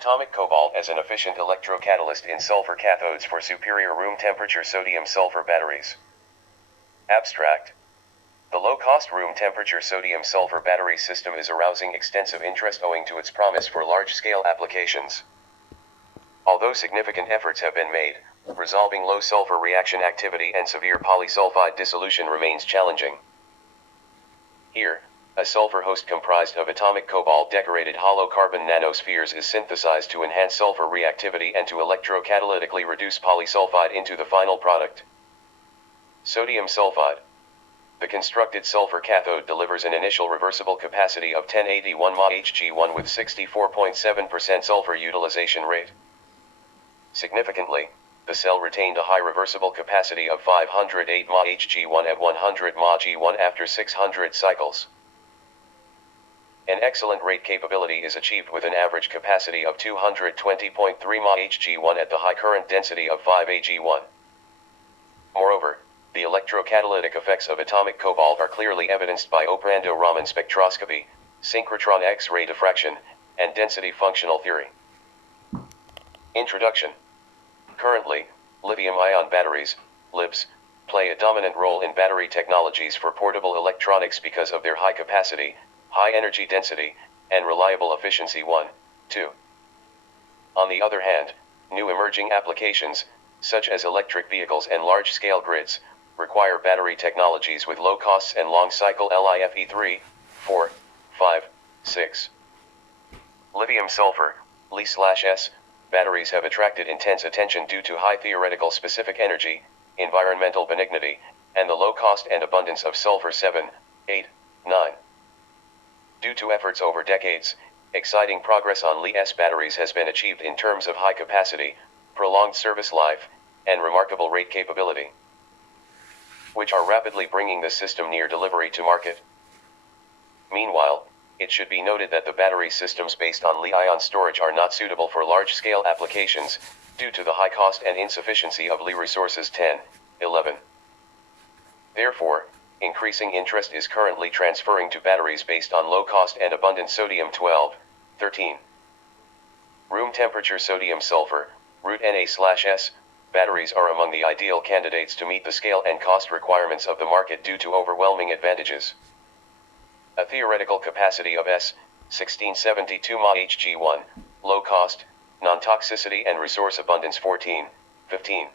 Atomic cobalt as an efficient electrocatalyst in sulfur cathodes for superior room temperature sodium-sulfur batteries. Abstract. The low-cost room temperature sodium-sulfur battery system is arousing extensive interest owing to its promise for large-scale applications. Although significant efforts have been made, resolving low sulfur reaction activity and severe polysulfide dissolution remains challenging. Here, a sulfur host comprised of atomic cobalt decorated hollow carbon nanospheres is synthesized to enhance sulfur reactivity and to electrocatalytically reduce polysulfide into the final product. Sodium sulfide. The constructed sulfur cathode delivers an initial reversible capacity of 1081 mAh with 64.7% sulfur utilization rate. Significantly, the cell retained a high reversible capacity of 508 mAh at 100 mAh after 600 cycles. An excellent rate capability is achieved with an average capacity of 220.3 mAh at the high current density of 5 Ag1. Moreover, the electrocatalytic effects of atomic cobalt are clearly evidenced by operando-Raman spectroscopy, synchrotron X-ray diffraction, and density functional theory. Introduction. Currently, lithium-ion batteries, LiBs, play a dominant role in battery technologies for portable electronics because of their high capacity, high energy density, and reliable efficiency. 1, 2. On the other hand, new emerging applications, such as electric vehicles and large-scale grids, require battery technologies with low costs and long cycle LiFe 3, 4, 5, 6. Lithium-sulfur, Li/S, batteries have attracted intense attention due to high theoretical specific energy, environmental benignity, and the low cost and abundance of sulfur 7, 8, 9. Due to efforts over decades, exciting progress on Li-S batteries has been achieved in terms of high capacity, prolonged service life, and remarkable rate capability, which are rapidly bringing the system near delivery to market. Meanwhile, it should be noted that the battery systems based on Li-ion storage are not suitable for large-scale applications, due to the high cost and insufficiency of Li resources 10, 11. Therefore, increasing interest is currently transferring to batteries based on low-cost and abundant sodium 12, 13. Room temperature sodium-sulfur, root Na/S, batteries are among the ideal candidates to meet the scale and cost requirements of the market due to overwhelming advantages. A theoretical capacity of S, 1672 mAh1, low cost, non-toxicity and resource abundance 14, 15.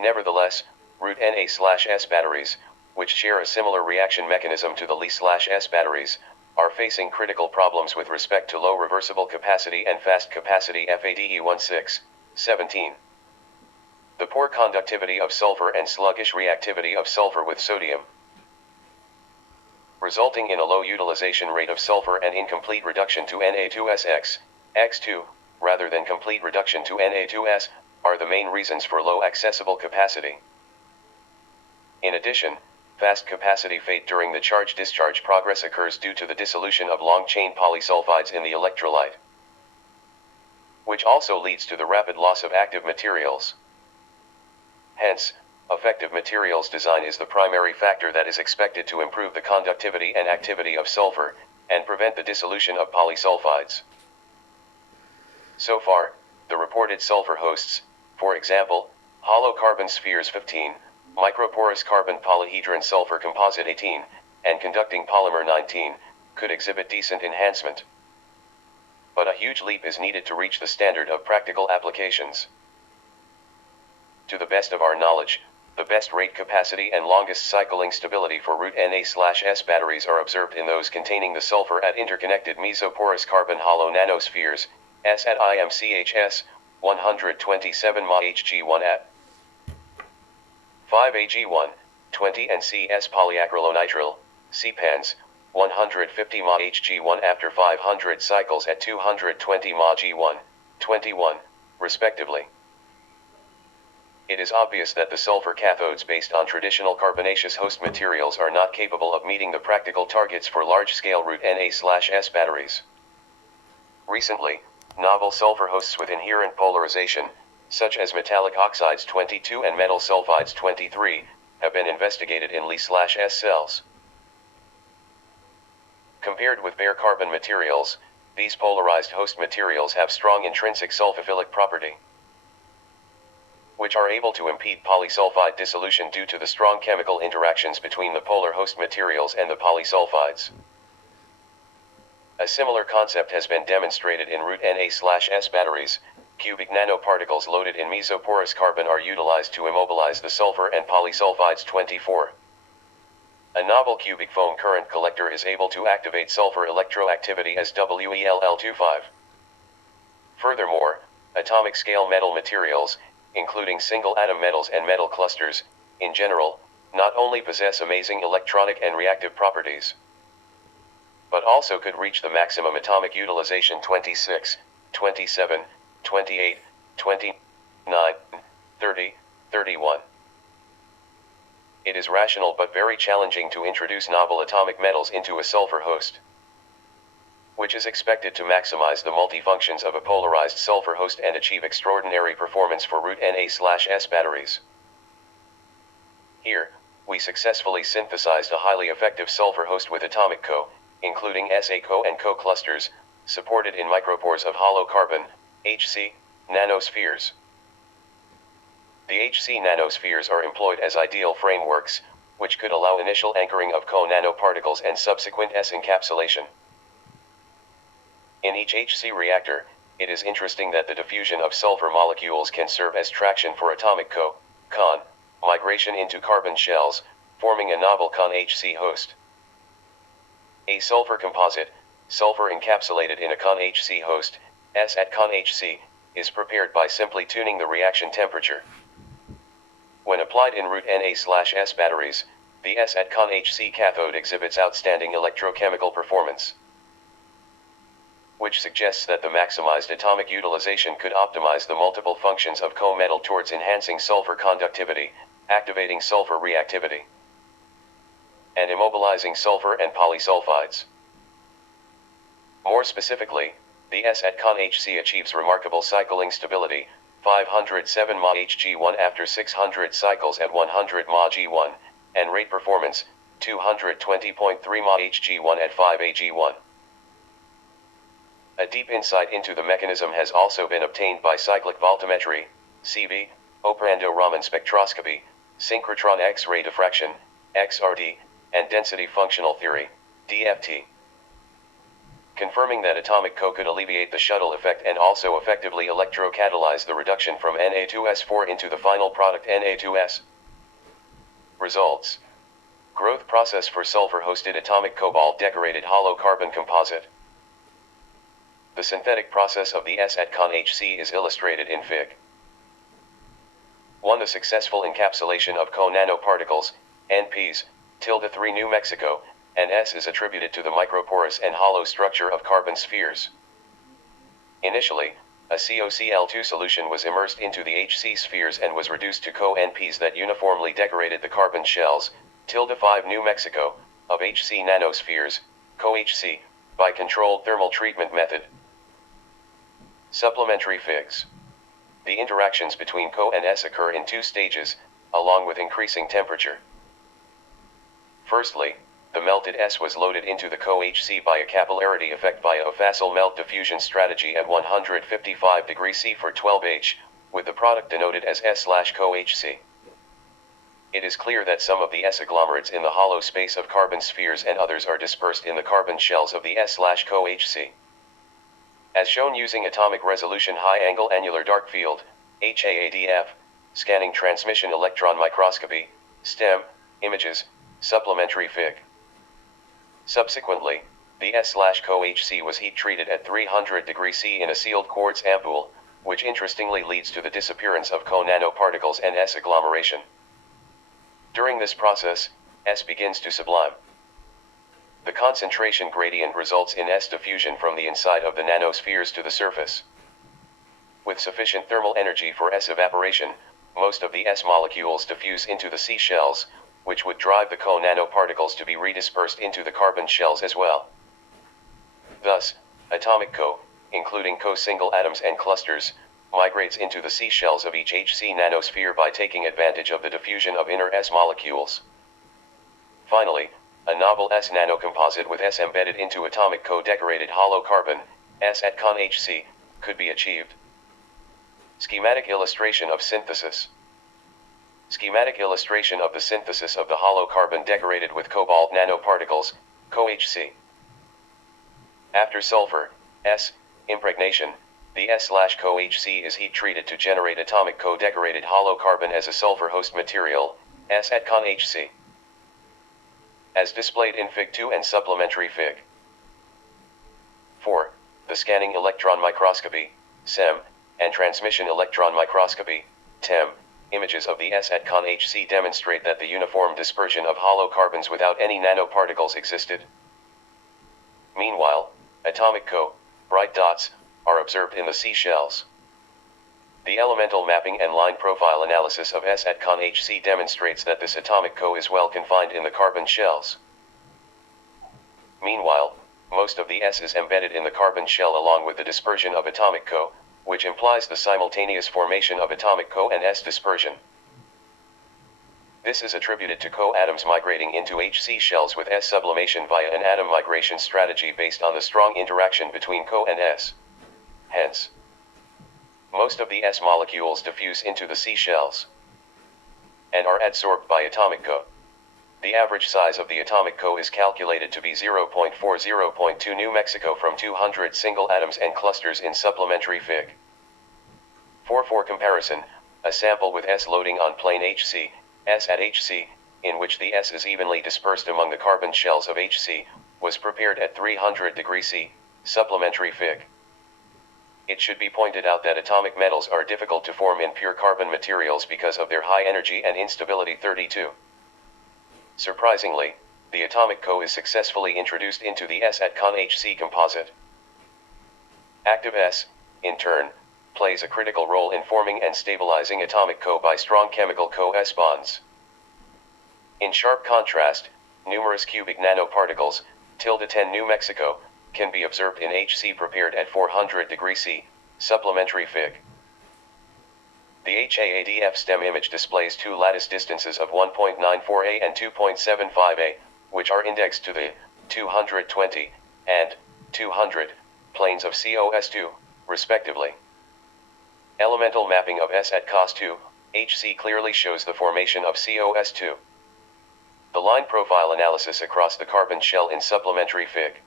Nevertheless, root Na/S batteries, which share a similar reaction mechanism to the Li/S batteries, are facing critical problems with respect to low reversible capacity and fast capacity FADE 17. The poor conductivity of sulfur and sluggish reactivity of sulfur with sodium, resulting in a low utilization rate of sulfur and incomplete reduction to Na2SX, X2, rather than complete reduction to Na2S, are the main reasons for low accessible capacity. In addition, fast capacity fade during the charge-discharge progress occurs due to the dissolution of long-chain polysulfides in the electrolyte, which also leads to the rapid loss of active materials. Hence, effective materials design is the primary factor that is expected to improve the conductivity and activity of sulfur, and prevent the dissolution of polysulfides. So far, the reported sulfur hosts, for example, hollow carbon spheres 15, microporous carbon polyhedron sulfur composite 18, and conducting polymer 19, could exhibit decent enhancement. But a huge leap is needed to reach the standard of practical applications. To the best of our knowledge, the best rate capacity and longest cycling stability for root Na/S batteries are observed in those containing the sulfur at interconnected mesoporous carbon hollow nanospheres, S at IMCHS, 127 mAh1 at 5 Ag1, 20 and CS polyacrylonitrile, CPANs, 150 mAh1 after 500 cycles at 220 mAh1, 21, respectively. It is obvious that the sulfur cathodes based on traditional carbonaceous host materials are not capable of meeting the practical targets for large-scale root Na/S batteries. Recently, novel sulfur hosts with inherent polarization, such as metallic oxides 22 and metal sulfides 23, have been investigated in Li/S cells. Compared with bare carbon materials, These polarized host materials have strong intrinsic sulfophilic property, which are able to impede polysulfide dissolution due to the strong chemical interactions between the polar host materials and the polysulfides. A similar concept has been demonstrated in root Na/S batteries. Cubic nanoparticles loaded in mesoporous carbon are utilized to immobilize the sulfur and polysulfides. 24. A novel cubic foam current collector is able to activate sulfur electroactivity as WELL25. Furthermore, atomic scale metal materials, including single atom metals and metal clusters, in general, not only possess amazing electronic and reactive properties, but also could reach the maximum atomic utilization. 26, 27, 28, 29, 30, 31. It is rational but very challenging to introduce novel atomic metals into a sulfur host, which is expected to maximize the multifunctions of a polarized sulfur host and achieve extraordinary performance for root Na/S batteries. Here, we successfully synthesized a highly effective sulfur host with atomic Co, including SA-Co and Co clusters, supported in micropores of hollow carbon, HC, nanospheres. The HC nanospheres are employed as ideal frameworks, which could allow initial anchoring of Co nanoparticles and subsequent S encapsulation. In each HC reactor, it is interesting that the diffusion of sulfur molecules can serve as traction for atomic con migration into carbon shells, forming a novel con-HC host. A sulfur composite, sulfur encapsulated in a con-HC host, S at con-HC, is prepared by simply tuning the reaction temperature. When applied in root Na/S batteries, the S at con-HC cathode exhibits outstanding electrochemical performance, which suggests that the maximized atomic utilization could optimize the multiple functions of Co metal towards enhancing sulfur conductivity, activating sulfur reactivity, and immobilizing sulfur and polysulfides. More specifically, the S at con-HC achieves remarkable cycling stability, 507 mA Hg1 after 600 cycles at 100 mA G1, and rate performance, 220.3 mA Hg1 at 5 Ag1. A deep insight into the mechanism has also been obtained by cyclic voltammetry, CV, operando-Raman spectroscopy, synchrotron X-ray diffraction, XRD, and density functional theory, DFT, confirming that atomic Co could alleviate the shuttle effect and also effectively electrocatalyze the reduction from Na2S4 into the final product Na2S. Results: growth process for sulfur-hosted atomic cobalt decorated hollow carbon composite. The synthetic process of the S at con-HC is illustrated in Fig. 1. The successful encapsulation of Co nanoparticles, NPs, ~3 New Mexico, and S is attributed to the microporous and hollow structure of carbon spheres. Initially, a COCl2 solution was immersed into the HC spheres and was reduced to Co-NPs that uniformly decorated the carbon shells, ~5 New Mexico, of HC nanospheres, Co-HC, by controlled thermal treatment method. Supplementary figs. The interactions between Co and S occur in two stages, along with increasing temperature. Firstly, the melted S was loaded into the Co-HC by a capillarity effect via a facile melt diffusion strategy at 155 degrees C for 12H, with the product denoted as S/Co-HC. It is clear that some of the S agglomerates in the hollow space of carbon spheres and others are dispersed in the carbon shells of the S/Co-HC. As shown using atomic resolution high-angle annular dark field, HAADF, scanning transmission electron microscopy, STEM, images, supplementary fig. Subsequently, the S/Co-HC was heat-treated at 300 degrees C in a sealed quartz ampoule, which interestingly leads to the disappearance of Co nanoparticles and S agglomeration. During this process, S begins to sublime. The concentration gradient results in S diffusion from the inside of the nanospheres to the surface. With sufficient thermal energy for S evaporation, most of the S molecules diffuse into the C shells, which would drive the Co nanoparticles to be redispersed into the carbon shells as well. Thus, atomic Co, including Co single atoms and clusters, migrates into the C shells of each HC nanosphere by taking advantage of the diffusion of inner S molecules. Finally, a novel S nanocomposite with S embedded into atomic Co decorated hollow carbon, S at con HC, could be achieved. Schematic illustration of synthesis. Schematic illustration of the synthesis of the hollow carbon decorated with cobalt nanoparticles, CoHC. After sulfur, S, impregnation, the S/CoHC is heat treated to generate atomic co-decorated hollow carbon as a sulfur host material, S at con HC. As displayed in Fig 2 and supplementary Fig 4, the scanning electron microscopy, SEM, and transmission electron microscopy, TEM, images of the S at con HC demonstrate that the uniform dispersion of hollow carbons without any nanoparticles existed. Meanwhile, atomic bright dots, are observed in the C shells. The elemental mapping and line profile analysis of S at con HC demonstrates that this atomic is well confined in the carbon shells. Meanwhile, most of the S is embedded in the carbon shell along with the dispersion of atomic which implies the simultaneous formation of atomic and S dispersion. This is attributed to atoms migrating into HC shells with S sublimation via an atom migration strategy based on the strong interaction between and S. Hence, most of the S molecules diffuse into the C shells and are adsorbed by atomic The average size of the atomic is calculated to be 0.40.2 New Mexico from 200 single atoms and clusters in supplementary Fig 4. For comparison, a sample with S loading on plane HC, S at HC, in which the S is evenly dispersed among the carbon shells of HC, was prepared at 300 degrees C, supplementary Fig. It should be pointed out that atomic metals are difficult to form in pure carbon materials because of their high energy and instability 32. Surprisingly, the atomic is successfully introduced into the S at con HC composite. Active S, in turn, plays a critical role in forming and stabilizing atomic by strong chemical S bonds. In sharp contrast, numerous cubic nanoparticles, (10 New Mexico), can be observed in HC prepared at 400 degrees C, supplementary Fig. The HAADF STEM image displays two lattice distances of 1.94A and 2.75A, which are indexed to the 220 and 200 planes of COS2, respectively. Elemental mapping of S at COS2, HC clearly shows the formation of COS2. The line profile analysis across the carbon shell in supplementary Fig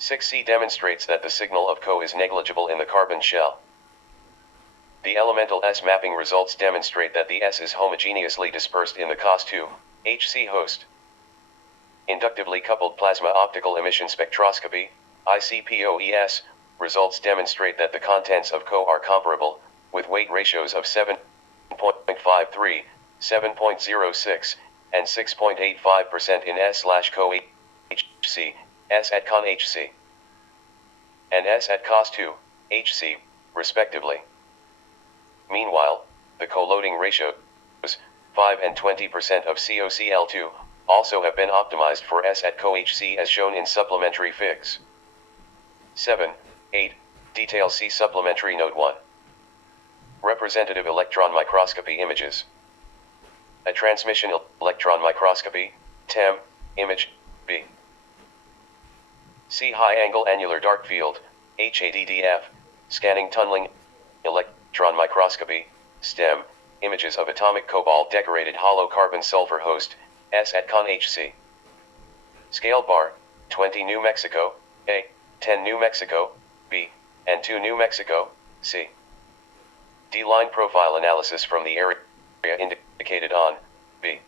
6C demonstrates that the signal of is negligible in the carbon shell. The elemental S mapping results demonstrate that the S is homogeneously dispersed in the COS2, HC host. Inductively coupled plasma optical emission spectroscopy, ICPOES, results demonstrate that the contents of are comparable, with weight ratios of 7.53, 7.06, and 6.85% in S/CoHC, S at con HC, and S at COS2, HC, respectively. Meanwhile, the co-loading ratios, 5 and 20% of COCl2, also have been optimized for S at CoHC as shown in supplementary Figs 7, 8, detail see supplementary note 1. Representative electron microscopy images. A transmission electron microscopy, TEM, image, B. See high-angle annular dark field, HADDF, scanning tunneling, electron microscopy, STEM, images of atomic cobalt decorated hollow carbon sulfur host, S at con HC. Scale bar, 20 New Mexico, A, 10 New Mexico, B, and 2 New Mexico, C. D-line profile analysis from the area indicated on, B.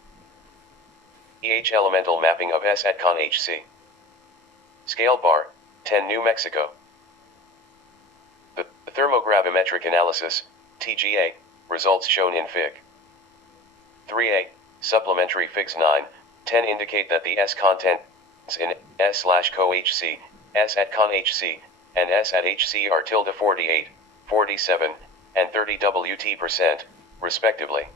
EH elemental mapping of S at con HC. Scale bar, 10 New Mexico. The thermogravimetric analysis, TGA, results shown in Fig 3A, supplementary Figs 9, 10 indicate that the S contents in S/CoHC, S at con HC, and S at HC are 48, 47, and 30 Wt%, respectively.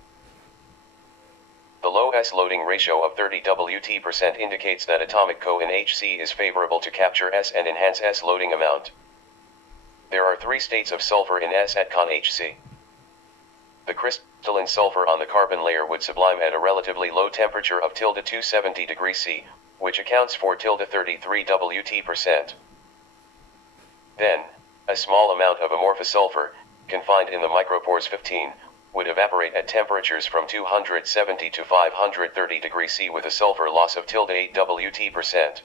The low S loading ratio of 30 Wt% indicates that atomic in HC is favorable to capture S and enhance S loading amount. There are 3 states of sulfur in S at con HC. The crystalline sulfur on the carbon layer would sublime at a relatively low temperature of 270 degrees C, which accounts for 33 Wt%. Then, a small amount of amorphous sulfur, confined in the micropores 15, would evaporate at temperatures from 270 to 530 degrees C with a sulfur loss of -8 Wt%.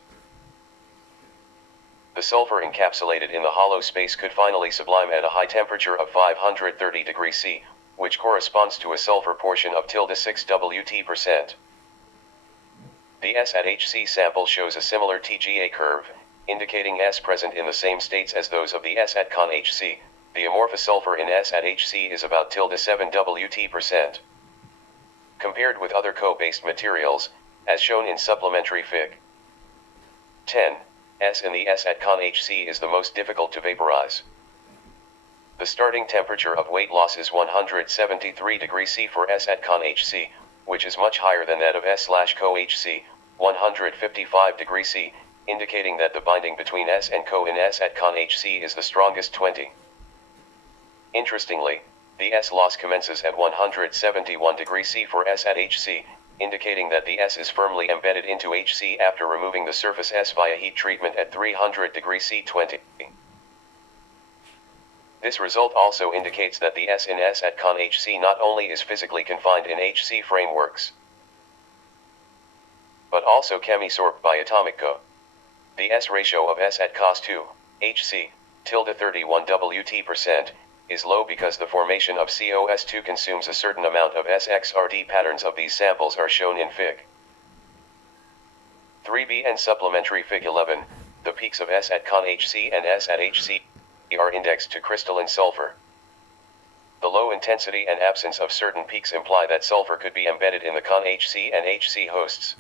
The sulfur encapsulated in the hollow space could finally sublime at a high temperature of 530 degrees C, which corresponds to a sulfur portion of -6 Wt%. The S at HC sample shows a similar TGA curve, indicating S present in the same states as those of the S at con HC. The amorphous sulfur in S at HC is about -7 Wt%. Compared with other Co-based materials, as shown in supplementary Fig. 10, S in the S at con HC is the most difficult to vaporize. The starting temperature of weight loss is 173 degrees C for S at con HC, which is much higher than that of S/Co HC, 155 degrees C, indicating that the binding between S and Co in S at con HC is the strongest 20. Interestingly, the S loss commences at 171 degrees C for S at HC, indicating that the S is firmly embedded into HC after removing the surface S via heat treatment at 300 degrees C 20. This result also indicates that the S in S at con HC not only is physically confined in HC frameworks, but also chemisorbed by atomic Co. The S ratio of S at cos2, HC, -31 Wt% is low because the formation of COS2 consumes a certain amount of SXRD. Patterns of these samples are shown in Fig. 3b and supplementary Fig 11. The peaks of S at con HC and S at HC are indexed to crystalline sulfur. The low intensity and absence of certain peaks imply that sulfur could be embedded in the con HC and HC hosts.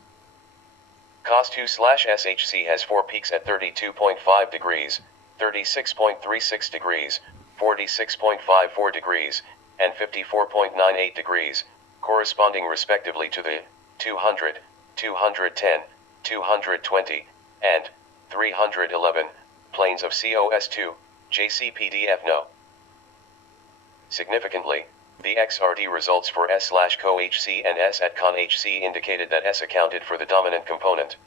COS2/SHC has 4 peaks at 32.5 degrees, 36.36 degrees, 46.54 degrees, and 54.98 degrees, corresponding respectively to the 200, 210, 220, and 311 planes of COS2, JCPDF-No. Significantly, the XRD results for S/Co HC and S at con HC indicated that S accounted for the dominant component,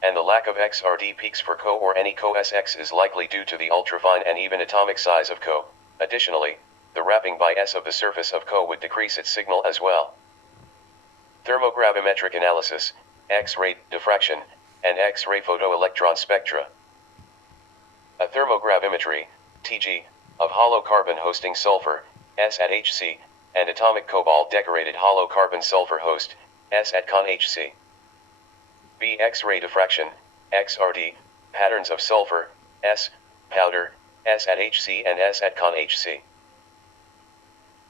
and the lack of XRD peaks for Co or any Co-SX is likely due to the ultrafine and even atomic size of Co. Additionally, the wrapping by S of the surface of Co would decrease its signal as well. Thermogravimetric analysis, X-ray diffraction, and X-ray photoelectron spectra. A thermogravimetry, TG, of hollow carbon hosting sulfur, S at HC, and atomic cobalt decorated hollow carbon sulfur host, S at con HC. B. X-ray diffraction, XRD, patterns of sulfur, S, powder, S at HC and S at con HC.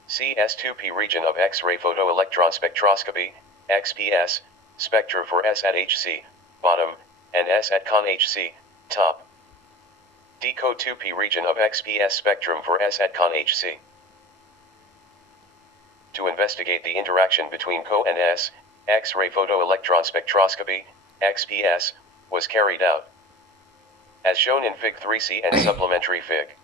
C. S2P region of X-ray photoelectron spectroscopy, XPS, spectrum for S at HC, bottom, and S at con HC, top. D. Co2P region of XPS spectrum for S at con HC. To investigate the interaction between Co and S, X-ray photoelectron spectroscopy, XPS, was carried out, as shown in Fig 3c and supplementary Fig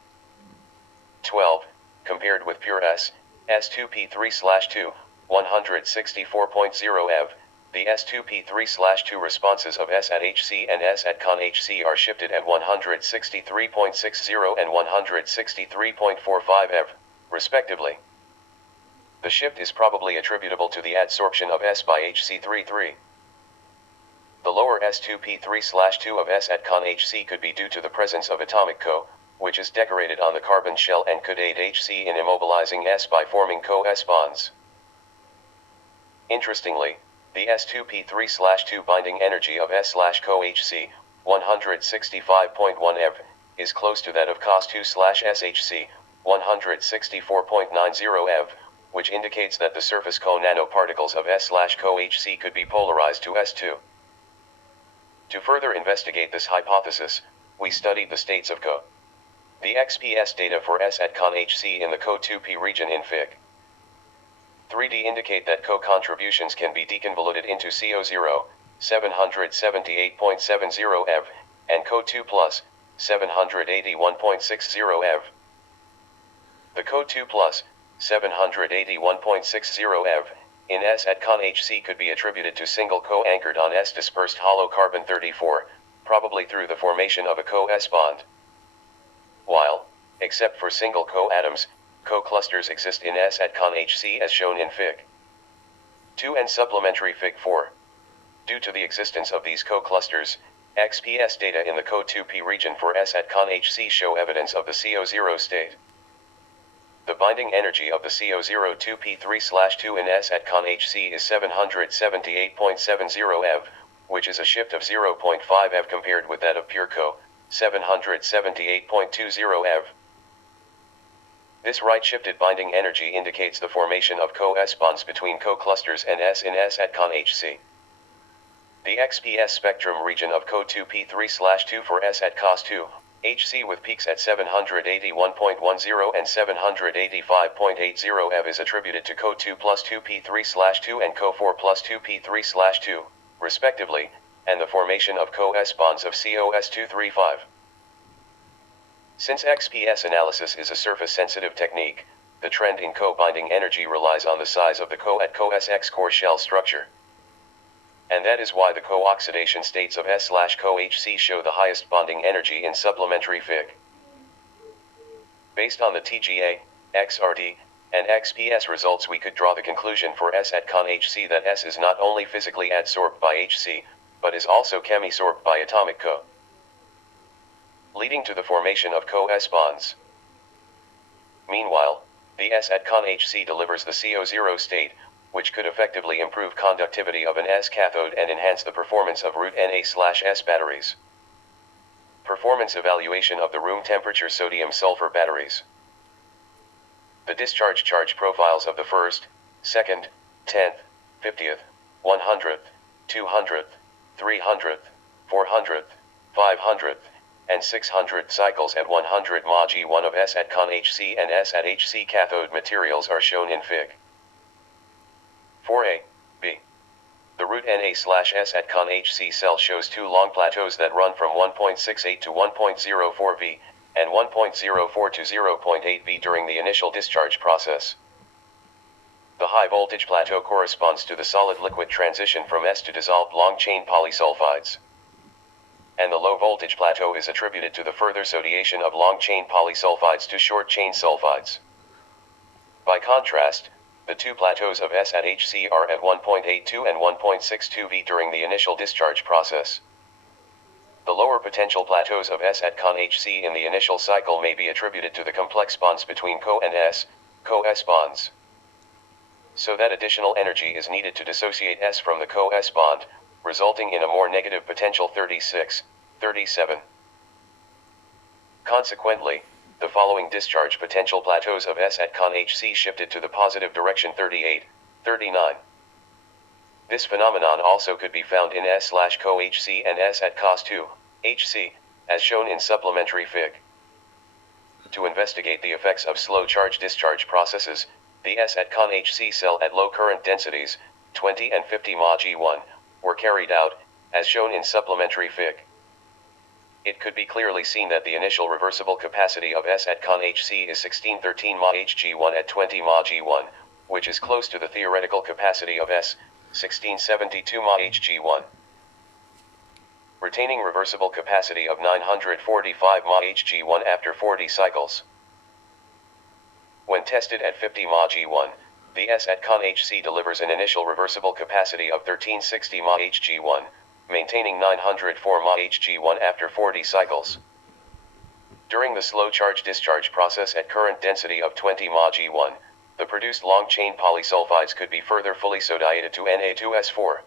12, compared with pure S, S2P3/2, 164.0 eV, the S2P3/2 responses of S at HC and S at con HC are shifted at 163.60 and 163.45 eV, respectively. The shift is probably attributable to the adsorption of S by HC33. The lower S2P3/2 of S at con HC could be due to the presence of atomic Co, which is decorated on the carbon shell and could aid HC in immobilizing S by forming Co-S bonds. Interestingly, the S2P3/2 binding energy of S/Co HC, 165.1 eV, is close to that of COS2/SHC, 164.90 eV, which indicates that the surface Co nanoparticles of S/Co HC could be polarized to S2. To further investigate this hypothesis, we studied the states of Co. The XPS data for S at con HC in the Co2P region in Fig 3d indicate that Co contributions can be deconvoluted into CO0, 778.70 eV, and Co2+, 781.60 eV. The Co2+, 781.60 eV, in S at con HC could be attributed to single Co anchored on S dispersed hollow carbon 34, probably through the formation of a Co-S bond. while, except for single co-atoms, co-clusters exist in S at con Hc as shown in Fig. 2 and supplementary Fig. 4. Due to the existence of these co-clusters, XPS data in the Co2p region for S at con Hc show evidence of the CO0 state. The binding energy of the CO0 2p3/2 in S at con Hc is 778.70 eV, which is a shift of 0.5 eV compared with that of pure Co, 778.20 eV. This right-shifted binding energy indicates the formation of co-S bonds between co-clusters and S in S at con Hc. The XPS spectrum region of Co2p3/2 for S at cos2, Hc with peaks at 781.10 and 785.80 eV is attributed to Co2 plus 2p3/2 and Co4 plus 2p3/2, respectively, and the formation of co-S bonds of COS235. Since XPS analysis is a surface-sensitive technique, the trend in co-binding energy relies on the size of the Co at Co-SX core shell structure. And that is why the co-oxidation states of S/Co-Hc show the highest bonding energy in supplementary Fig. Based on the TGA, XRD, and XPS results, we could draw the conclusion for S at con Hc that S is not only physically adsorbed by Hc, but is also chemisorbed by atomic Co, leading to the formation of co-S bonds. Meanwhile, the S at con Hc delivers the CO0 state, which could effectively improve conductivity of an S cathode and enhance the performance of root Na/S batteries. Performance evaluation of the room temperature sodium-sulfur batteries. The discharge charge profiles of the first, second, 10th, 50th, 100th, 200th, 300th, 400th, 500th, and 600th cycles at 100 mg1 of S at con Hc and S at Hc cathode materials are shown in Fig. 4a, b. The root Na/S at con Hc cell shows two long plateaus that run from 1.68 to 1.04 V, and 1.04 to 0.8 V during the initial discharge process. The high voltage plateau corresponds to the solid-liquid transition from S to dissolved long-chain polysulfides. And the low voltage plateau is attributed to the further sodiation of long-chain polysulfides to short-chain sulfides. By contrast, the two plateaus of S at Hc are at 1.82 and 1.62 V during the initial discharge process. The lower potential plateaus of S at con Hc in the initial cycle may be attributed to the complex bonds between Co and S, co-S bonds. So that additional energy is needed to dissociate S from the co-S bond, resulting in a more negative potential 36, 37. Consequently, the following discharge potential plateaus of S at con Hc shifted to the positive direction 38, 39. This phenomenon also could be found in S/Co-Hc and S at cos2, Hc, as shown in supplementary Fig. To investigate the effects of slow charge-discharge processes, the S at con Hc cell at low current densities, 20 and 50 mg1, were carried out, as shown in supplementary Fig. It could be clearly seen that the initial reversible capacity of S at con Hc is 1613 mHg1 at 20 mg1, which is close to the theoretical capacity of S, 1672 mHg1. Retaining reversible capacity of 945 mHg1 after 40 cycles. When tested at 50 mHg1, the S at con Hc delivers an initial reversible capacity of 1360 mHg1, maintaining 904 mHg1 after 40 cycles. During the slow charge-discharge process at current density of 20 mHg1, the produced long-chain polysulfides could be further fully sodiated to Na2S4.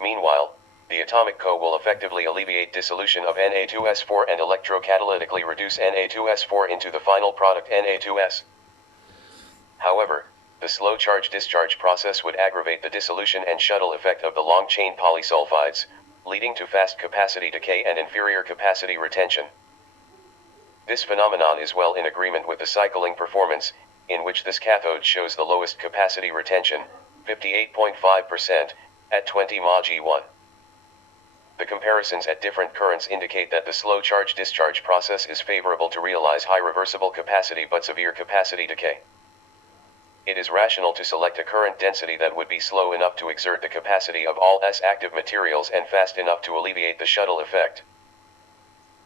Meanwhile, the atomic Co will effectively alleviate dissolution of Na2S4 and electrocatalytically reduce Na2S4 into the final product Na2S. However, the slow charge-discharge process would aggravate the dissolution and shuttle effect of the long-chain polysulfides, leading to fast capacity decay and inferior capacity retention. This phenomenon is well in agreement with the cycling performance, in which this cathode shows the lowest capacity retention, 58.5%, at 20 mHg1. The comparisons at different currents indicate that the slow charge-discharge process is favorable to realize high reversible capacity but severe capacity decay. It is rational to select a current density that would be slow enough to exert the capacity of all S-active materials and fast enough to alleviate the shuttle effect.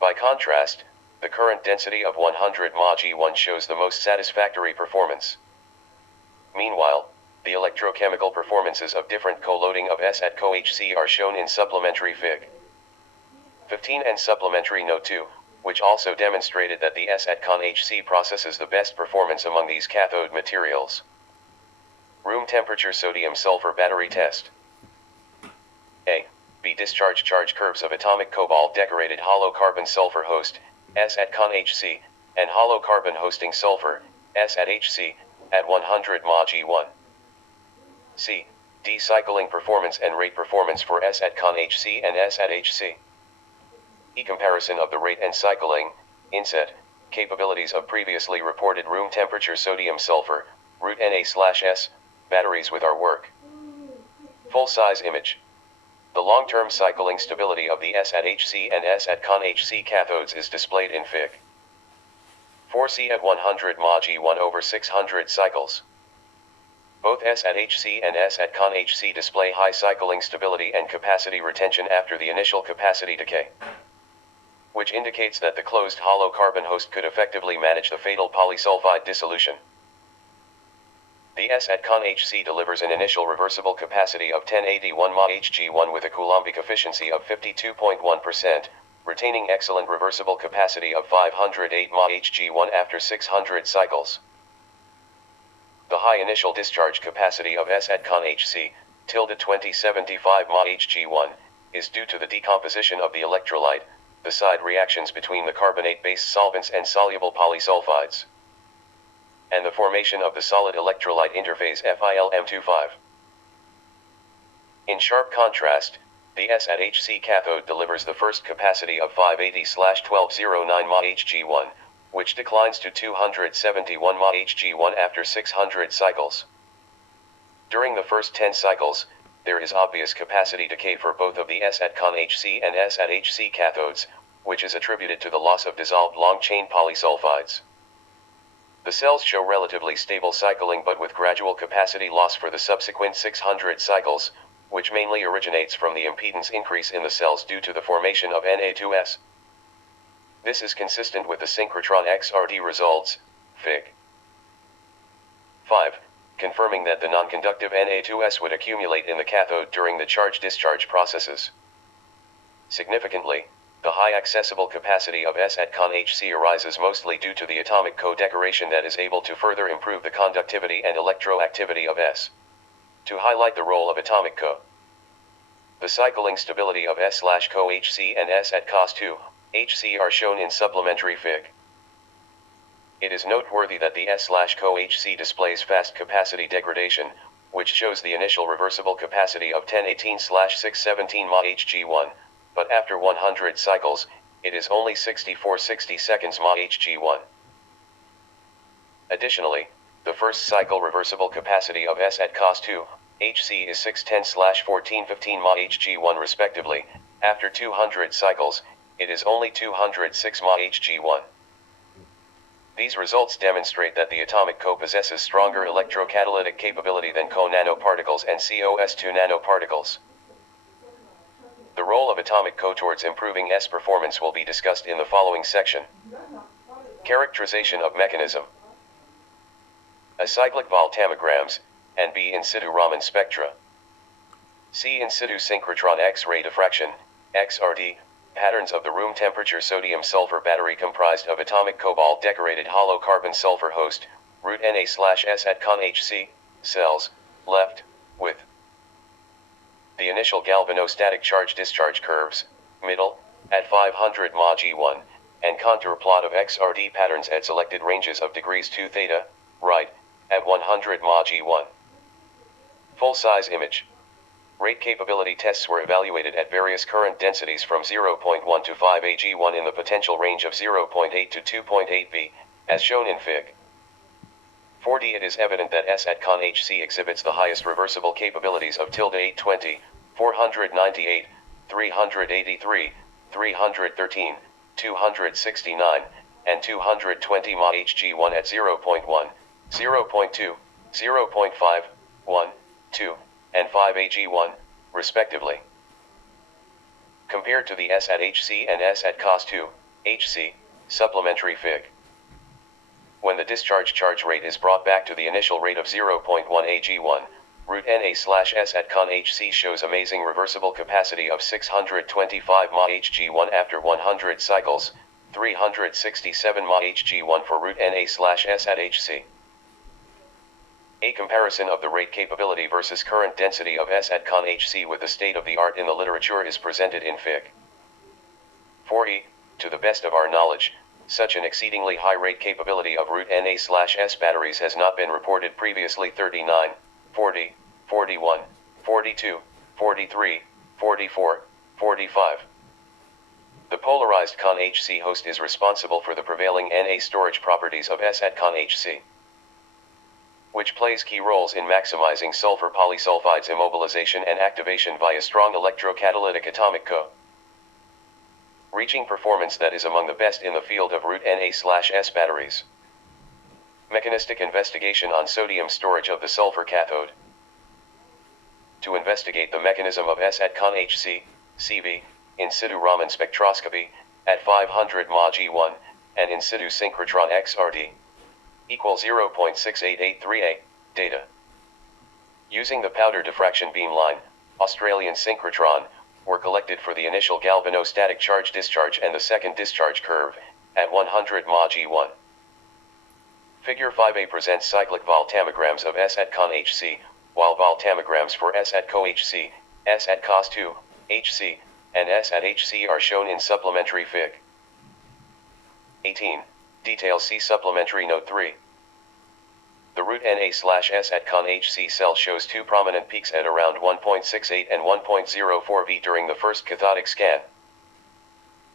By contrast, the current density of 100 mg1 shows the most satisfactory performance. Meanwhile, the electrochemical performances of different co-loading of S at CoHC are shown in supplementary Fig. 15 and supplementary Note 2, which also demonstrated that the S at ConHC processes the best performance among these cathode materials. Room temperature sodium-sulfur battery test. A. B. Discharge charge curves of atomic cobalt decorated hollow carbon sulfur host, S at ConHC, and hollow carbon hosting sulfur, S at HC, at 100 mg1. C. D. Cycling performance and rate performance for S at ConHC and S at HC. E. Comparison of the rate and cycling, inset, capabilities of previously reported room temperature sodium-sulfur, root Na/S, batteries with our work. Full-size image. The long-term cycling stability of the S at HC and S at ConHC cathodes is displayed in Fig. 4C at 100 mg1 over 600 cycles. Both S at HC and S at ConHC display high cycling stability and capacity retention after the initial capacity decay, which indicates that the closed hollow carbon host could effectively manage the fatal polysulfide dissolution. The S at ConHC delivers an initial reversible capacity of 1081 mAh/1 with a Coulombic efficiency of 52.1%, retaining excellent reversible capacity of 508 mAh/1 after 600 cycles. The high initial discharge capacity of S at ConHC, 2075 mAh/1, is due to the decomposition of the electrolyte, the side reactions between the carbonate-based solvents and soluble polysulfides, and the formation of the solid electrolyte interphase FILM25. In sharp contrast, the S at HC cathode delivers the first capacity of 580/1209 mAh/1, which declines to 271 mAh/1 after 600 cycles. During the first 10 cycles, there is obvious capacity decay for both of the S at ConHC and S at HC cathodes, which is attributed to the loss of dissolved long-chain polysulfides. The cells show relatively stable cycling but with gradual capacity loss for the subsequent 600 cycles, which mainly originates from the impedance increase in the cells due to the formation of Na2S. This is consistent with the synchrotron XRD results, Fig. 5, confirming that the non-conductive Na2S would accumulate in the cathode during the charge-discharge processes. Significantly, the high accessible capacity of S at ConHC arises mostly due to the atomic co-decoration that is able to further improve the conductivity and electroactivity of S. To highlight the role of atomic co, the cycling stability of S/CoHC and S at COS2, HC are shown in supplementary Fig. It is noteworthy that the S/CoHC displays fast capacity degradation, which shows the initial reversible capacity of 1018/617 mAh/1, but after 100 cycles, it is only 64/60 seconds mAh/1. Additionally, the first cycle reversible capacity of S at COS2, HC is 610/1415 mAh/1 respectively. After 200 cycles, it is only 206 mAh/1. These results demonstrate that the atomic co possesses stronger electrocatalytic capability than co nanoparticles and COS2 nanoparticles. The role of atomic co towards improving S performance will be discussed in the following section. Characterization of mechanism. Acyclic voltammograms, and B in situ Raman spectra. C in situ synchrotron X-ray diffraction, XRD, patterns of the room temperature sodium-sulfur battery comprised of atomic cobalt decorated hollow carbon sulfur host, root Na/S at ConHC, cells, left, with the initial galvanostatic charge-discharge curves, middle, at 500 mAh/1, and contour plot of XRD patterns at selected ranges of degrees 2 theta, right, at 100 mAh/1. Full-size image. Rate capability tests were evaluated at various current densities from 0.1 to 5 Ag1 in the potential range of 0.8 to 2.8 V, as shown in Fig. 4D. It is evident that S at ConHC exhibits the highest reversible capabilities of 820, 498, 383, 313, 269, and 220 mAh/1 at 0.1, 0.2, 0.5, 1, 2, and 5 Ag1, respectively. Compared to the S at HC and S at COS2, HC, Supplementary Fig. When the discharge charge rate is brought back to the initial rate of 0.1 Ag1, root Na/S at con Hc shows amazing reversible capacity of 625 Ma Hg1 after 100 cycles, 367 Ma Hg1 for root Na/S at Hc. A comparison of the rate capability versus current density of S at con Hc with the state-of-the-art in the literature is presented in Fig. 4e. To the best of our knowledge, such an exceedingly high rate capability of root Na/S batteries has not been reported previously. 39, 40, 41, 42, 43, 44, 45. The polarized con Hc host is responsible for the prevailing Na storage properties of S at con Hc, which plays key roles in maximizing sulfur polysulfide's immobilization and activation via strong electrocatalytic atomic reaching performance that is among the best in the field of root Na/S batteries. Mechanistic investigation on sodium storage of the sulfur cathode. To investigate the mechanism of S at con Hc, CV, in situ Raman spectroscopy, at 500 Ma G1, and in situ synchrotron XRD, equals 0.6883A, data. Using the powder diffraction beam line, Australian synchrotron, were collected for the initial galvanostatic charge discharge and the second discharge curve, at 100 Ma G1. Figure 5a presents cyclic voltammograms of S at con Hc, while voltammograms for S at co-Hc, S at cos2, Hc, and S at Hc are shown in supplementary Fig. 18. Details see supplementary note 3. The root Na/S at con Hc cell shows two prominent peaks at around 1.68 and 1.04 V during the first cathodic scan.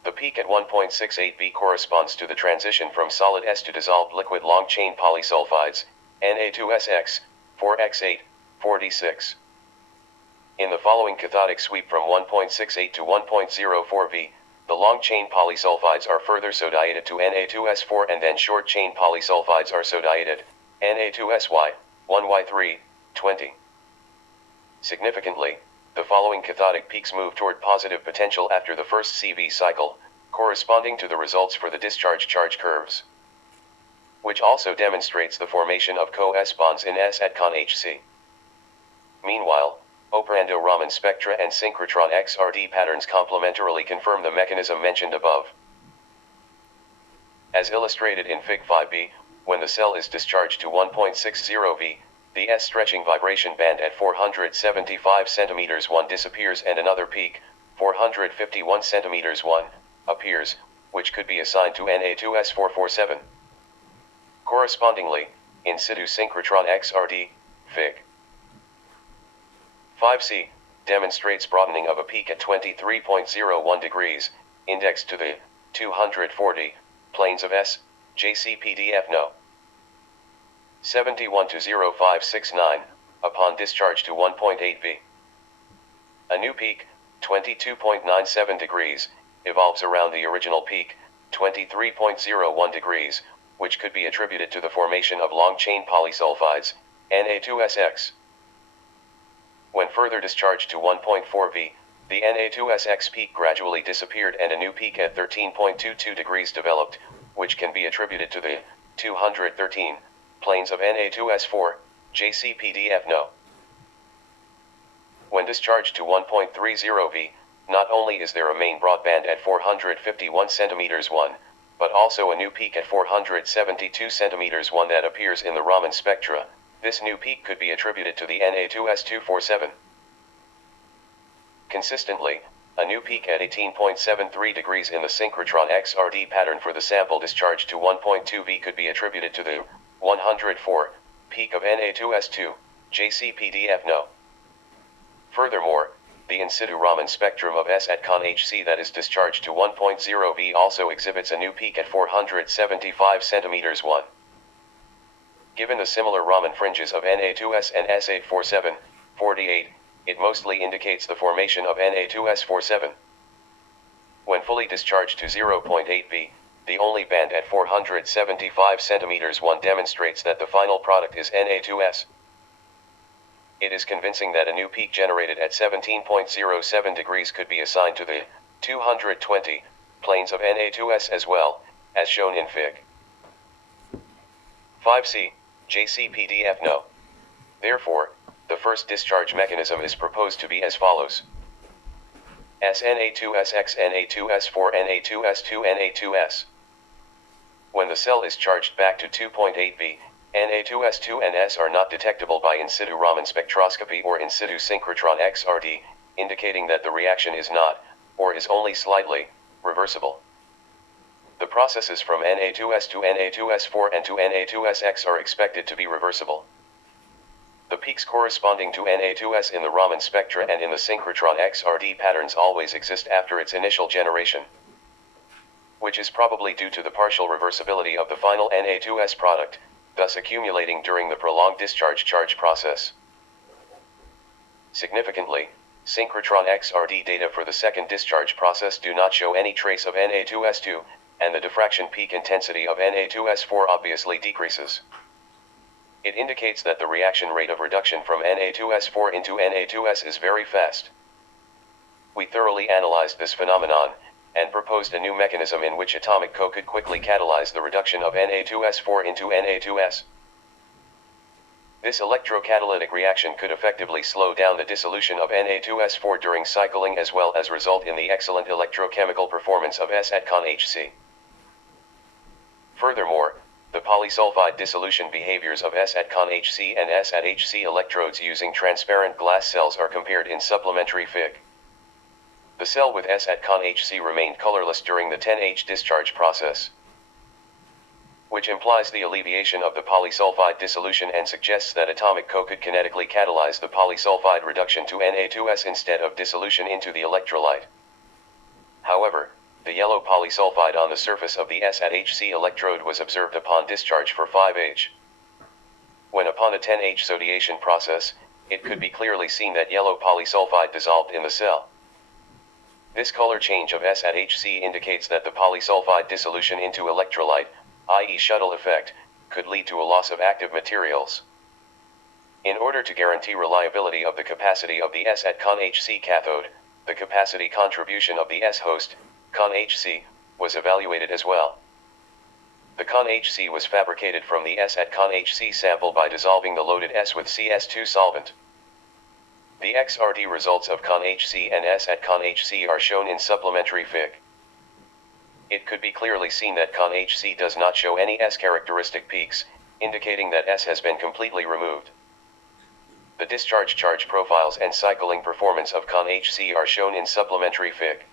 The peak at 1.68 V corresponds to the transition from solid S to dissolved liquid long-chain polysulfides, Na2SX, 4X8, 46. In the following cathodic sweep from 1.68 to 1.04 V, the long-chain polysulfides are further sodiated to Na2S4 and then short-chain polysulfides are sodiated, Na2SY, 1Y3, 20. Significantly, the following cathodic peaks move toward positive potential after the first CV cycle, corresponding to the results for the discharge charge curves, which also demonstrates the formation of co-S bonds in S at con Hc. Meanwhile, operando Raman spectra and synchrotron XRD patterns complementarily confirm the mechanism mentioned above. As illustrated in Fig 5b, when the cell is discharged to 1.60 V, the S stretching vibration band at 475 cm 1 disappears and another peak, 451 cm 1, appears, which could be assigned to Na2S447. Correspondingly, in situ synchrotron XRD, Fig. 5c, demonstrates broadening of a peak at 23.01 degrees, indexed to the 240 planes of S, JCPDF No. 71 to 0569, upon discharge to 1.8 V. A new peak, 22.97 degrees, evolves around the original peak, 23.01 degrees, which could be attributed to the formation of long-chain polysulfides, Na2SX. When further discharged to 1.4 V, the Na2SX peak gradually disappeared and a new peak at 13.22 degrees developed, which can be attributed to the 213 planes of Na2S4, JCPDF No. When discharged to 1.30 V, not only is there a main broadband at 451 cm 1, but also a new peak at 472 cm 1 that appears in the Raman spectra. This new peak could be attributed to the Na2S247. Consistently, a new peak at 18.73 degrees in the synchrotron XRD pattern for the sample discharged to 1.2 V could be attributed to the 104 peak of Na2S2, JCPDF No. Furthermore, the in situ Raman spectrum of S at con Hc that is discharged to 1.0 V also exhibits a new peak at 475 cm 1. Given the similar Raman fringes of Na2S and S847, 48, it mostly indicates the formation of Na2S47. When fully discharged to 0.8 V, the only band at 475 cm 1 demonstrates that the final product is Na2S. It is convincing that a new peak generated at 17.07 degrees could be assigned to the 220 planes of Na2S as well, as shown in Fig. 5c, JCPDF no. Therefore, the first discharge mechanism is proposed to be as follows. SNA2SX Na2S4 Na2S2 Na2S. When the cell is charged back to 2.8 V, Na2S2 and S are not detectable by in situ Raman spectroscopy or in situ synchrotron XRD, indicating that the reaction is not, or is only slightly, reversible. The processes from Na2S to Na2S4 and to Na2SX are expected to be reversible. The peaks corresponding to Na2S in the Raman spectra and in the synchrotron XRD patterns always exist after its initial generation, which is probably due to the partial reversibility of the final Na2S product, thus accumulating during the prolonged discharge charge process. Significantly, synchrotron XRD data for the second discharge process do not show any trace of Na2S2, and the diffraction peak intensity of Na2S4 obviously decreases. It indicates that the reaction rate of reduction from Na2S4 into Na2S is very fast. We thoroughly analyzed this phenomenon, and proposed a new mechanism in which atomic Co could quickly catalyze the reduction of Na2S4 into Na2S. This electrocatalytic reaction could effectively slow down the dissolution of Na2S4 during cycling as well as result in the excellent electrochemical performance of S at ConHC. Furthermore, the polysulfide dissolution behaviors of S at ConHC and S at HC electrodes using transparent glass cells are compared in supplementary Fig. The cell with S at ConHC remained colorless during the 10H discharge process, which implies the alleviation of the polysulfide dissolution and suggests that atomic Co could kinetically catalyze the polysulfide reduction to Na2S instead of dissolution into the electrolyte. However, the yellow polysulfide on the surface of the S at HC electrode was observed upon discharge for 5H. When upon a 10H sodiation process, it could be clearly seen that yellow polysulfide dissolved in the cell. This color change of S at HC indicates that the polysulfide dissolution into electrolyte, i.e. shuttle effect, could lead to a loss of active materials. In order to guarantee reliability of the capacity of the S at ConHC cathode, the capacity contribution of the S host, ConHC, was evaluated as well. The ConHC was fabricated from the S at ConHC sample by dissolving the loaded S with CS2 solvent. The XRD results of ConHC and S at ConHC are shown in supplementary Fig. It could be clearly seen that ConHC does not show any S characteristic peaks, indicating that S has been completely removed. The discharge charge profiles and cycling performance of ConHC are shown in supplementary Fig.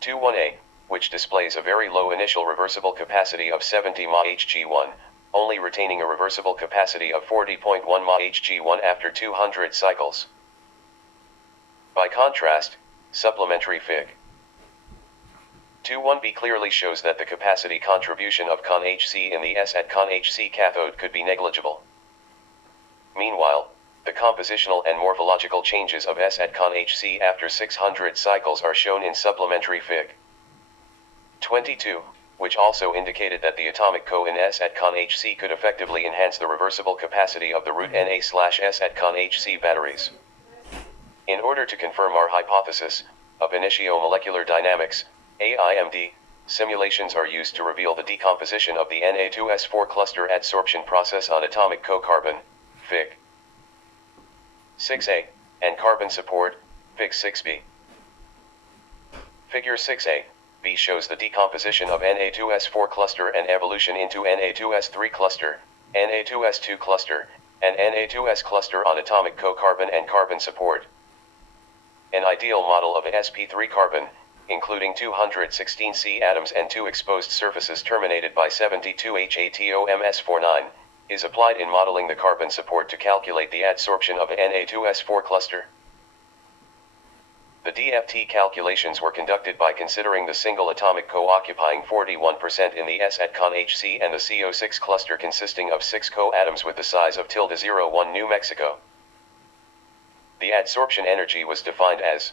21A, which displays a very low initial reversible capacity of 70 mAh/G1, only retaining a reversible capacity of 40.1 mAh/G1 after 200 cycles. By contrast, supplementary Fig. 21B clearly shows that the capacity contribution of ConHC in the S at ConHC cathode could be negligible. Meanwhile, the compositional and morphological changes of S at ConHC after 600 cycles are shown in supplementary Fig. 22, which also indicated that the atomic Co in S at ConHC could effectively enhance the reversible capacity of the root Na/S at ConHC batteries. In order to confirm our hypothesis, ab initio molecular dynamics, AIMD, simulations are used to reveal the decomposition of the Na2S4 cluster adsorption process on atomic Co carbon, Fig. 6A, and carbon support, Fig. 6B. Figure 6A, B shows the decomposition of Na2S4 cluster and evolution into Na2S3 cluster, Na2S2 cluster, and Na2S cluster on atomic Co carbon and carbon support. An ideal model of a sp3 carbon, including 216 C atoms and 2 exposed surfaces terminated by 72 HATOMS49, is applied in modeling the carbon support to calculate the adsorption of a Na2S4 cluster. The DFT calculations were conducted by considering the single atomic Co occupying 41% in the S at ConHC and the CO6 cluster consisting of 6 Co atoms with the size of ~01 New Mexico. The adsorption energy was defined as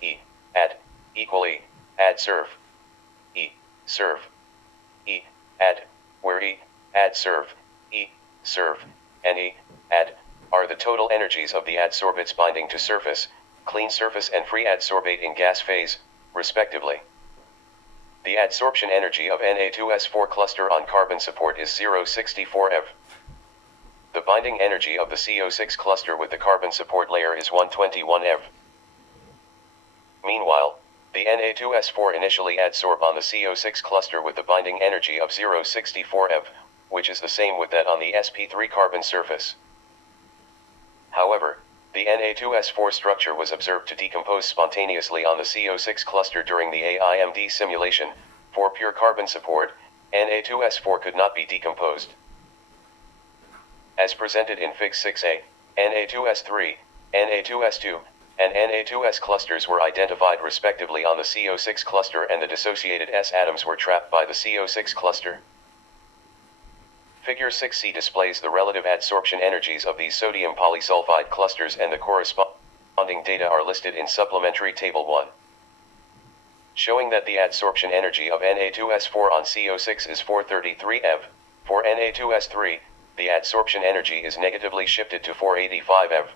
E ad equal E adserv E serve E ad, where E adserv, E serve, and E ad are the total energies of the adsorbates binding to surface, clean surface and free adsorbate in gas phase, respectively. The adsorption energy of Na2S4 cluster on carbon support is 0.64 eV. The binding energy of the CO6 cluster with the carbon support layer is 121 eV. Meanwhile, the Na2S4 initially adsorb on the CO6 cluster with the binding energy of 0.64 eV, which is the same with that on the sp3 carbon surface. However, the Na2S4 structure was observed to decompose spontaneously on the CO6 cluster during the AIMD simulation. For pure carbon support, Na2S4 could not be decomposed. As presented in Fig 6a, Na2S3, Na2S2, and Na2S clusters were identified respectively on the CO6 cluster, and the dissociated S atoms were trapped by the CO6 cluster. Figure 6c displays the relative adsorption energies of these sodium polysulfide clusters, and the corresponding data are listed in Supplementary Table 1. Showing that the adsorption energy of Na2S4 on CO6 is 433 eV. For Na2S3, the adsorption energy is negatively shifted to 485 eV.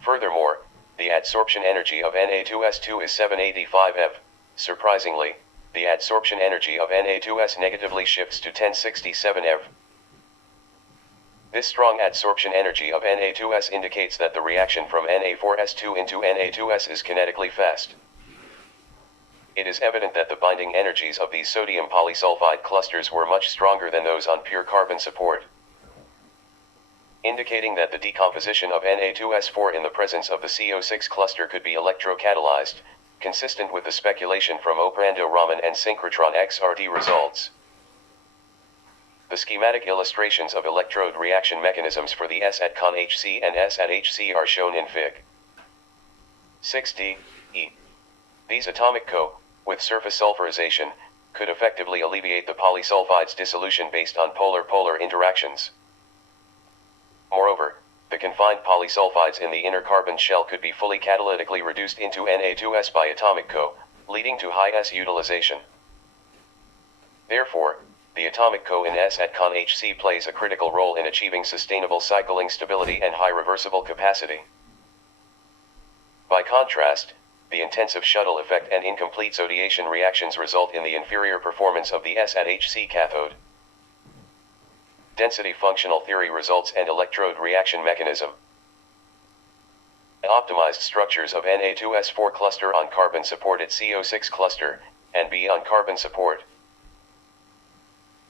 Furthermore, the adsorption energy of Na2S2 is 785 eV. Surprisingly, the adsorption energy of Na2S negatively shifts to 1067 eV. This strong adsorption energy of Na2S indicates that the reaction from Na4S2 into Na2S is kinetically fast. It is evident that the binding energies of these sodium polysulfide clusters were much stronger than those on pure carbon support, indicating that the decomposition of Na2S4 in the presence of the CO6 cluster could be electrocatalyzed, consistent with the speculation from Operando-Raman and synchrotron XRD results. The schematic illustrations of electrode reaction mechanisms for the S at Con HC and S at HC are shown in Fig. 6d, E. These atomic Co, with surface sulfurization, could effectively alleviate the polysulfide's dissolution based on polar-polar interactions. Moreover, the confined polysulfides in the inner carbon shell could be fully catalytically reduced into Na2S by atomic Co, leading to high S utilization. Therefore, the atomic Co in S at Con HC plays a critical role in achieving sustainable cycling stability and high reversible capacity. By contrast, the intensive shuttle effect and incomplete sodiation reactions result in the inferior performance of the S at HC cathode. Density functional theory results and electrode reaction mechanism. Optimized structures of Na2S4 cluster on carbon supported CO6 cluster, and B on carbon support.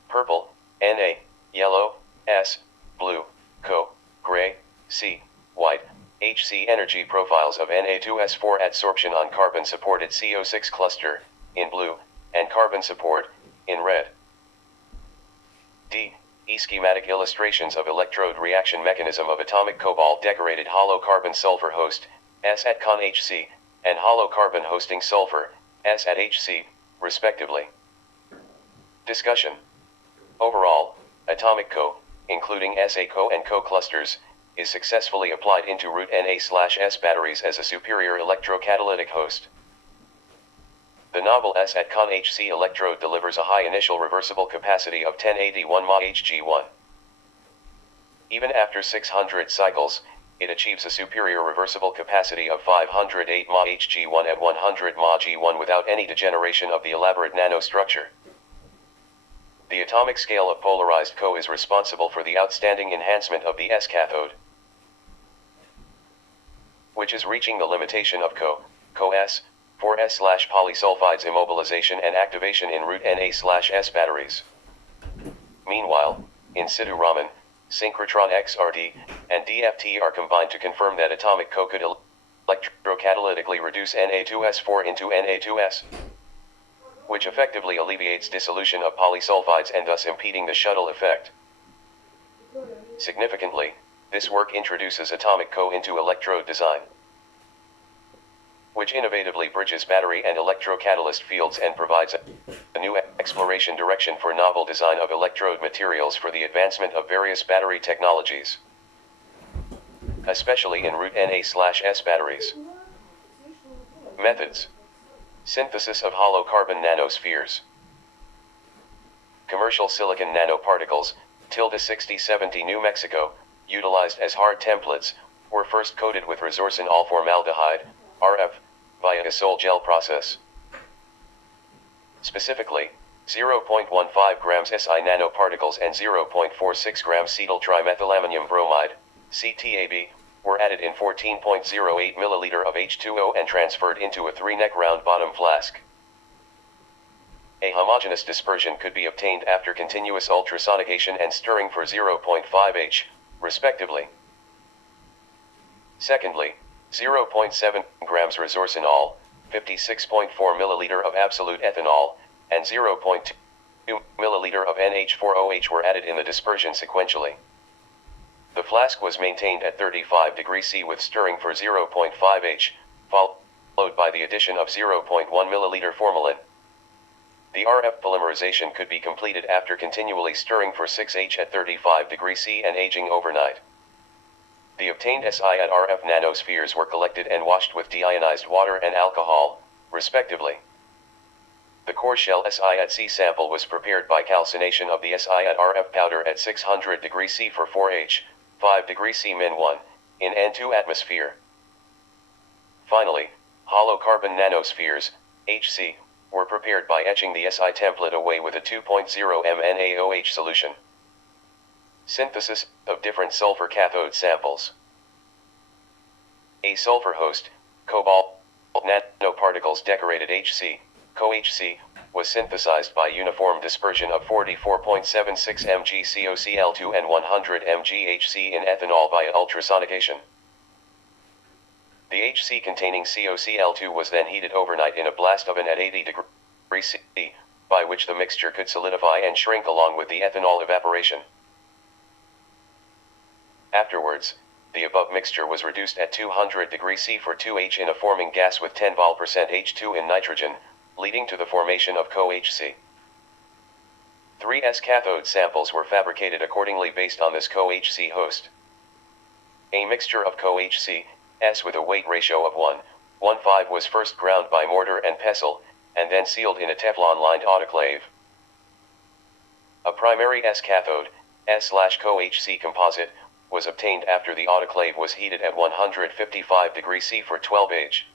Purple, Na, yellow, S, blue, Co, gray, C, white, HC energy profiles of Na2S4 adsorption on carbon supported CO6 cluster, in blue, and carbon support, in red. D. Schematic illustrations of electrode reaction mechanism of atomic cobalt decorated hollow carbon sulfur host, S at Con HC, and hollow carbon hosting sulfur, S at HC, respectively. Discussion. Overall, atomic Co, including SA Co and Co clusters, is successfully applied into root Na/S batteries as a superior electrocatalytic host. The novel S at Con HC electrode delivers a high initial reversible capacity of 1081 mA Hg1. Even after 600 cycles, it achieves a superior reversible capacity of 508 mA Hg1 at 100 mA G1 without any degeneration of the elaborate nanostructure. The atomic scale of polarized Co is responsible for the outstanding enhancement of the S cathode, which is reaching the limitation of Co-S, for S/polysulfides immobilization and activation in root Na/S batteries. Meanwhile, in situ Raman, synchrotron XRD, and DFT are combined to confirm that atomic Co could electrocatalytically reduce Na2S4 into Na2S, which effectively alleviates dissolution of polysulfides and thus impeding the shuttle effect. Significantly, this work introduces atomic Co into electrode design, which innovatively bridges battery and electrocatalyst fields and provides a new exploration direction for novel design of electrode materials for the advancement of various battery technologies, especially in root Na/S batteries. Methods. Synthesis of hollow carbon nanospheres. Commercial silicon nanoparticles, ~6070 New Mexico, utilized as hard templates, were first coated with resorcin all-formaldehyde, RF, via a sol gel process. Specifically, 0.15 grams Si nanoparticles and 0.46 grams cetyl trimethylammonium bromide, CTAB, were added in 14.08 milliliter of H2O and transferred into a 3-neck round bottom flask. A homogeneous dispersion could be obtained after continuous ultrasonication and stirring for 0.5 H, respectively. Secondly, 0.7 grams resorcinol, 56.4 milliliter of absolute ethanol, and 0.2 milliliter of NH4OH were added in the dispersion sequentially. The flask was maintained at 35 degrees C with stirring for 0.5 H, followed by the addition of 0.1 milliliter formalin. The RF polymerization could be completed after continually stirring for 6 H at 35 degrees C and aging overnight. The obtained Si at RF nanospheres were collected and washed with deionized water and alcohol, respectively. The core shell Si at C sample was prepared by calcination of the Si at RF powder at 600 degrees C for 4 H, 5 degrees C-1, in N2 atmosphere. Finally, hollow carbon nanospheres, HC, were prepared by etching the Si template away with a 2.0 mNaOH solution. Synthesis of different sulfur cathode samples. A sulfur host, cobalt nanoparticles decorated HC, CoHC, was synthesized by uniform dispersion of 44.76 mg CoCl2 and 100 mg HC in ethanol via ultrasonication. The HC containing CoCl2 was then heated overnight in a blast oven at 80 degrees C, by which the mixture could solidify and shrink along with the ethanol evaporation. Afterwards, the above mixture was reduced at 200 degrees C for 2H in a forming gas with 10 vol% H2 in nitrogen, leading to the formation of CoHC. 3S cathode samples were fabricated accordingly based on this CoHC host. A mixture of CoHC, S with a weight ratio of 1:1.5 was first ground by mortar and pestle, and then sealed in a Teflon-lined autoclave. A primary S cathode, S/CoHC composite, was obtained after the autoclave was heated at 155 degrees C for 12 H.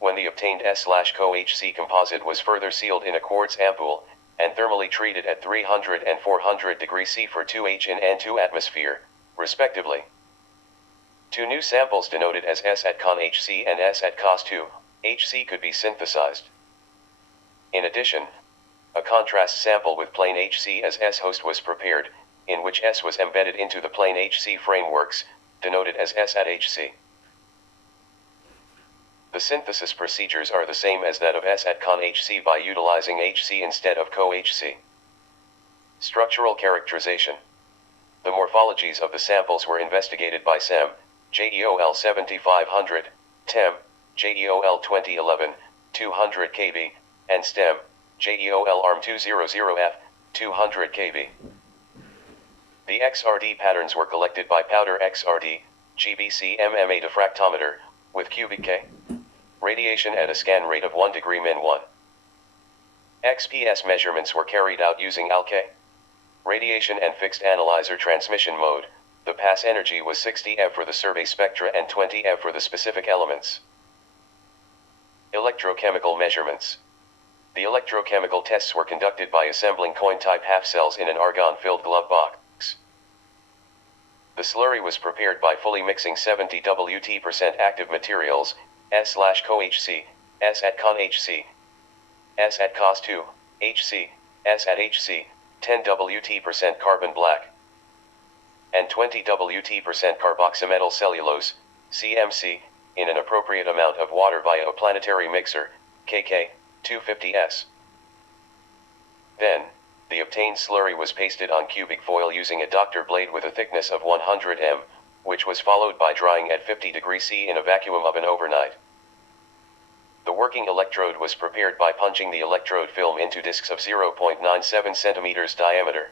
When the obtained S/CoHC composite was further sealed in a quartz ampoule, and thermally treated at 300 and 400 degrees C for 2H in N2 atmosphere, respectively. Two new samples denoted as S at con HC and S at cos2 HC could be synthesized. In addition, a contrast sample with plain HC as S host was prepared, in which S was embedded into the plain HC frameworks, denoted as S at HC. The synthesis procedures are the same as that of S at con HC by utilizing HC instead of CoHC. Structural characterization. The morphologies of the samples were investigated by SEM, JEOL 7500, TEM, JEOL 2011, 200 kb, and STEM, JEOL ARM 200F, 200 kb. The XRD patterns were collected by powder XRD, GBC MMA diffractometer, with cubic K. Radiation at a scan rate of 1 degree min1. XPS measurements were carried out using ALK. Radiation and fixed analyzer transmission mode. The pass energy was 60 eV for the survey spectra and 20 eV for the specific elements. Electrochemical measurements. The electrochemical tests were conducted by assembling coin-type half cells in an argon-filled glove box. The slurry was prepared by fully mixing 70 Wt% active materials, S/CoHC, S at con HC, S at cos2, HC, S at HC, 10 Wt% carbon black, and 20 Wt% carboxymetal cellulose, CMC, in an appropriate amount of water via a planetary mixer, KK, 250S. Then, the obtained slurry was pasted on cubic foil using a doctor blade with a thickness of 100 m, which was followed by drying at 50 degrees C in a vacuum oven overnight. The working electrode was prepared by punching the electrode film into discs of 0.97 centimeters diameter.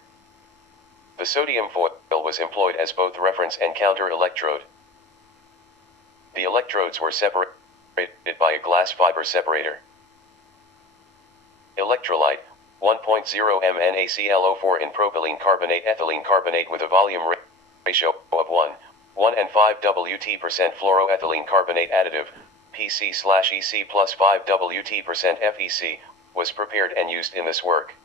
The sodium foil was employed as both reference and counter electrode. The electrodes were separated by a glass fiber separator. Electrolyte, 1.0 mNaClO4 in propylene carbonate ethylene carbonate with a volume ratio of 1 and 5 Wt% fluoroethylene carbonate additive, PC/EC plus 5 Wt% FeC, was prepared and used in this work.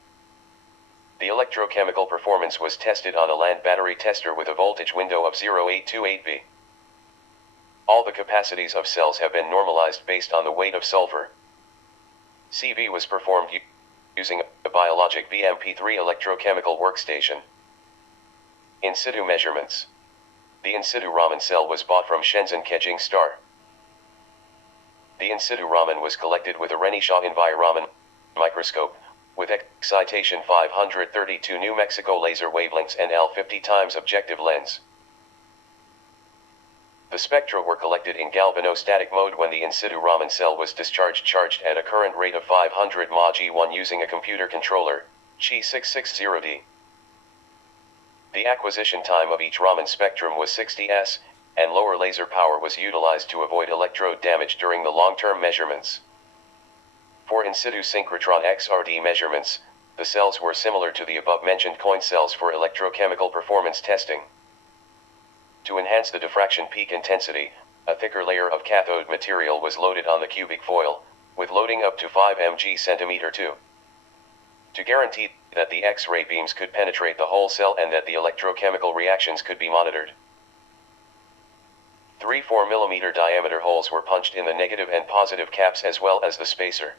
The electrochemical performance was tested on a land battery tester with a voltage window of 0828V. All the capacities of cells have been normalized based on the weight of sulfur. CV was performed using a biologic VMP3 electrochemical workstation. In situ measurements. The in situ Raman cell was bought from Shenzhen Kejing Star. The in situ Raman was collected with a Renishaw Envi-Raman microscope, with excitation 532 New Mexico laser wavelengths and L50 times objective lens. The spectra were collected in galvanostatic mode when the in situ Raman cell was charged at a current rate of 500 mA G1 using a computer controller, Qi660D. The acquisition time of each Raman spectrum was 60s, and lower laser power was utilized to avoid electrode damage during the long-term measurements. For in situ synchrotron XRD measurements, the cells were similar to the above-mentioned coin cells for electrochemical performance testing. To enhance the diffraction peak intensity, a thicker layer of cathode material was loaded on the cubic foil, with loading up to 5 mg/cm2. To guarantee that the X-ray beams could penetrate the whole cell and that the electrochemical reactions could be monitored. 3 4 mm diameter holes were punched in the negative and positive caps as well as the spacer.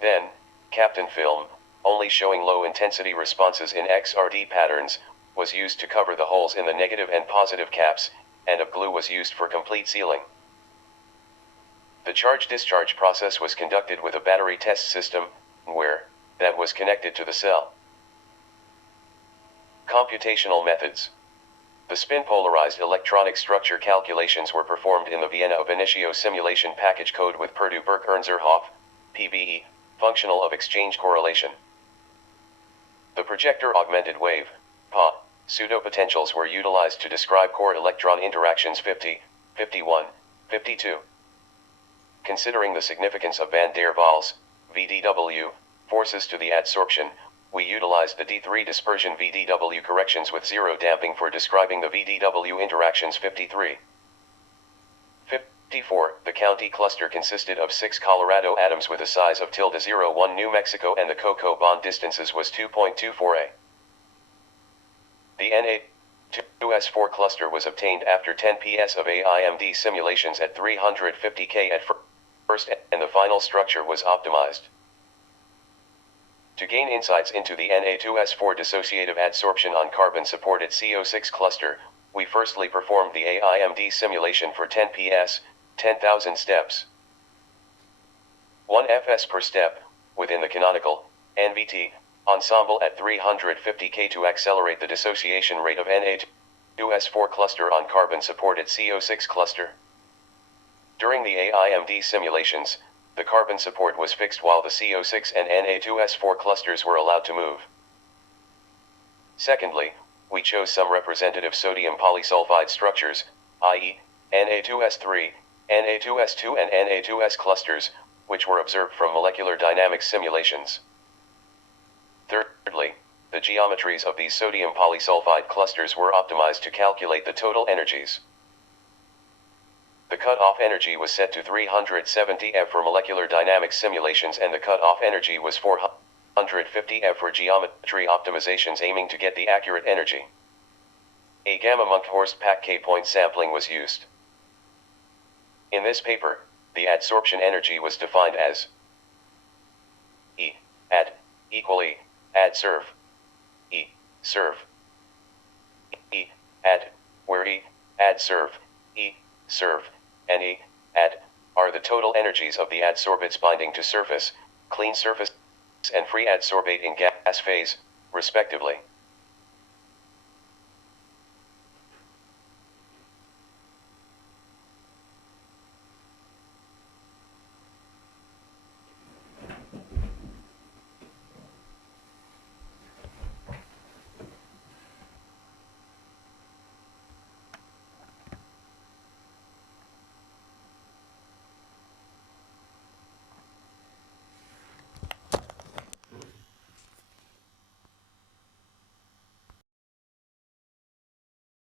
Then, Kapton film, only showing low-intensity responses in XRD patterns, was used to cover the holes in the negative and positive caps, and a glue was used for complete sealing. The charge-discharge process was conducted with a battery test system, that was connected to the cell. Computational methods. The spin-polarized electronic structure calculations were performed in the Vienna ab initio simulation package code with Purdue-Birk-Ernzer-Hoff, PBE, functional of exchange correlation. The projector augmented wave, PA, pseudopotentials were utilized to describe core electron interactions 50, 51, 52. Considering the significance of van der Waals, VDW, forces to the adsorption, we utilized the D3 dispersion VDW corrections with zero damping for describing the VDW interactions 53. 54. The county cluster consisted of 6 Colorado atoms with a size of ~01 New Mexico and the cocoa bond distances was 2.24 A. The Na2S4 cluster was obtained after 10 ps of AIMD simulations at 350 K at first, and the final structure was optimized. To gain insights into the Na2S4 dissociative adsorption on carbon-supported CO6 cluster, we firstly performed the AIMD simulation for 10 ps, 10,000 steps. 1 fs per step, within the canonical, NVT, ensemble at 350 K to accelerate the dissociation rate of Na2S4 cluster on carbon-supported CO6 cluster. During the AIMD simulations, the carbon support was fixed while the CO6 and Na2S4 clusters were allowed to move. Secondly, we chose some representative sodium polysulfide structures, i.e., Na2S3, Na2S2 and Na2S clusters, which were observed from molecular dynamics simulations. Thirdly, the geometries of these sodium polysulfide clusters were optimized to calculate the total energies. The cutoff energy was set to 370 eV for molecular dynamics simulations and the cutoff energy was 450 eV for geometry optimizations aiming to get the accurate energy. A gamma-Munchhorst pack K-point sampling was used. In this paper, the adsorption energy was defined as E ad equally adserve E serve E ad, where E adserve E serve and E ad are the total energies of the adsorbates binding to surface, clean surface, and free adsorbate in gas phase, respectively.